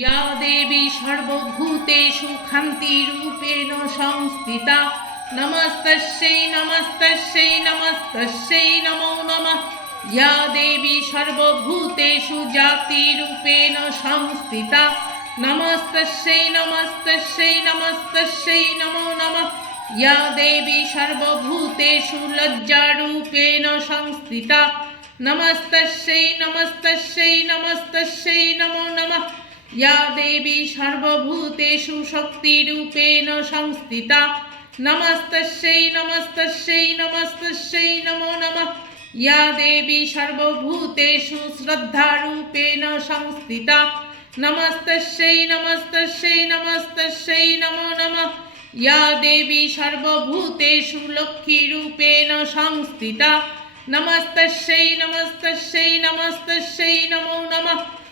ইয়া দেবী সর্বভূতেষু খান্তিরূপেণ সংস্থিতা। নমস্তস্যৈ নমস্তস্যৈ নমস্তস্যৈ নমো নমঃ। ইয়া দেবী সর্বভূতেষু জাতিরূপেণ সংস্থিতা। নমস্তস্যৈ নমস্তস্যৈ নমস্তস্যৈ নমো নমঃ। ইয়া দেবী সর্বভূতেষু লজ্জারূপেণ সংস্থিতা। নমস্তস্যৈ নমস্তস্যৈ নমস্তস্যৈ নমো या देवी सर्वभूतेषु शक्तिरूपेण संस्थिता नमस्तस्यै नमस्तस्यै नमस्तस्यै नमो नमः या देवी सर्वभूतेषु श्रद्धारूपेण संस्थिता नमस्तस्यै नमस्तस्यै नमस्तस्यै नमो नमः या देवी सर्वभूतेषु लक्ष्मीरूपेण संस्थिता नमस्तस्यै नमस्तस्यै नमस्तस्यै नमो नमः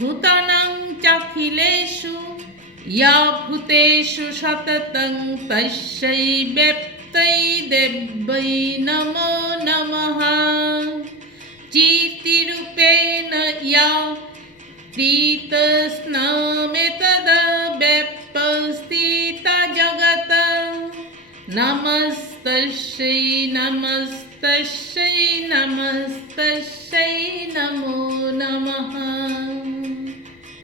भूतानां चाखिलेषु या भूतेषु सततं तस्यै व्यक्तै देव्यै नमो नमः चितिरूपेण या प्रीतस्नामेतदव्यपस्थिता जगत् नमस्तस्यै नमस्तस्यै नमस्तस्यै नमो नमः